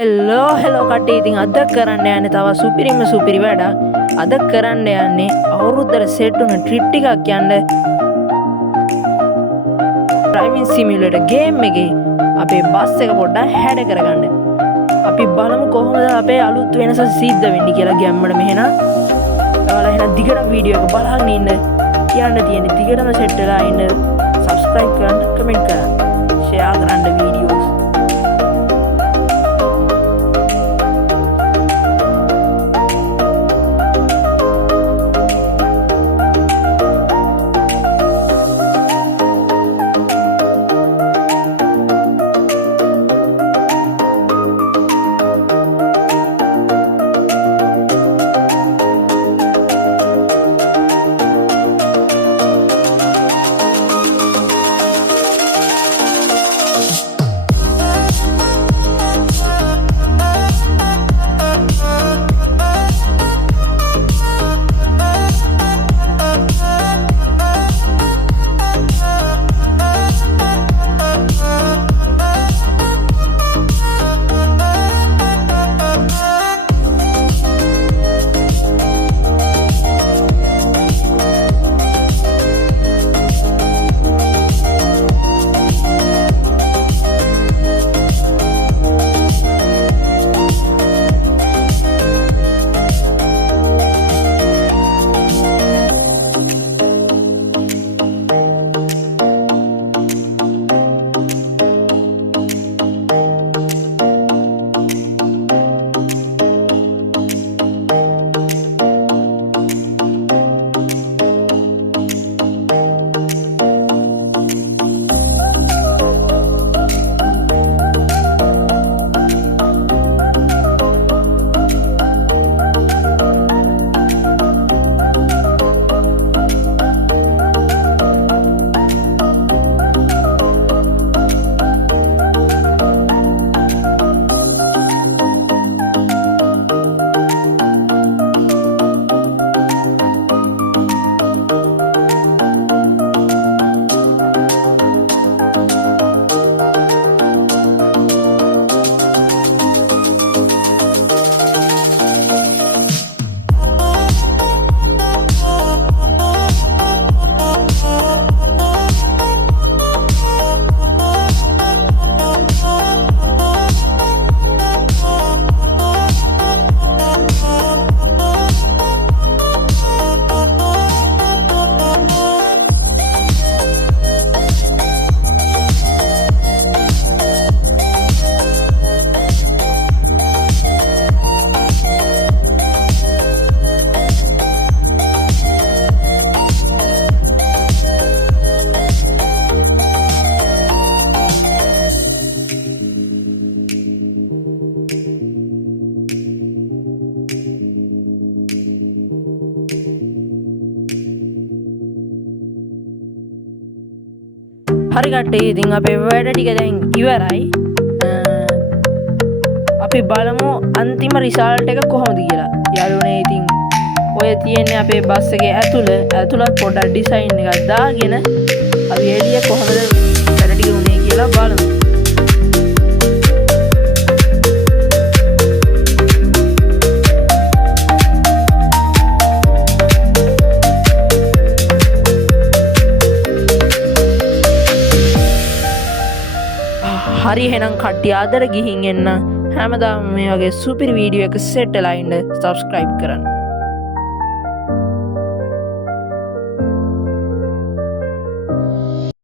Hello කට්ටිය ඉතින් අද කරන්න යන්නේ තව සුපිරි වැඩක්. අද කරන්න යන්නේ අවුරුද්දට සෙට් වුණ ට්‍රිප් ටිකක් යන්න ඩ්‍රයිවිං සිමියුලේටර් ගේම් එකේ අපේ බස් එක පොඩ්ඩක් හැඩ කරගන්න. අපි බලමු කොහොමද අපේ අලුත් වෙනස සිද්ධ වෙන්නේ කියලා ගැම්මඩ මෙහෙනම්. ඔයාලා එහෙනම් දිගට වීඩියෝ එක බලන්න ඉන්න. කියන්න තියෙන්නේ දිගටම සෙට් වෙලා ඉන්න. subscribe කරන්න, comment කරන්න, share කරන්න වීඩියෝස්. හරි කට්ටිය ඉතින් අපේ වැඩ ටික දැන් ඉවරයි. අපි බලමු අන්තිම රිසල්ට් එක කොහොමද කියලා. යාළුවනේ ඉතින් ඔය තියෙන්නේ අපේ බස් එකේ ඇතුළත් පොඩ්ඩක් ඩිසයින් එකක් දාගෙන අපි එළිය කොහොමද වැඩ ටික උනේ කියලා බලමු. හරි එහෙනම් කට්ටිය අදට ගිහින් එන්න. හැමදාම මේ වගේ සුපිරි වීඩියෝ එක සෙට් වෙලා ඉන්න. subscribe කරන්න.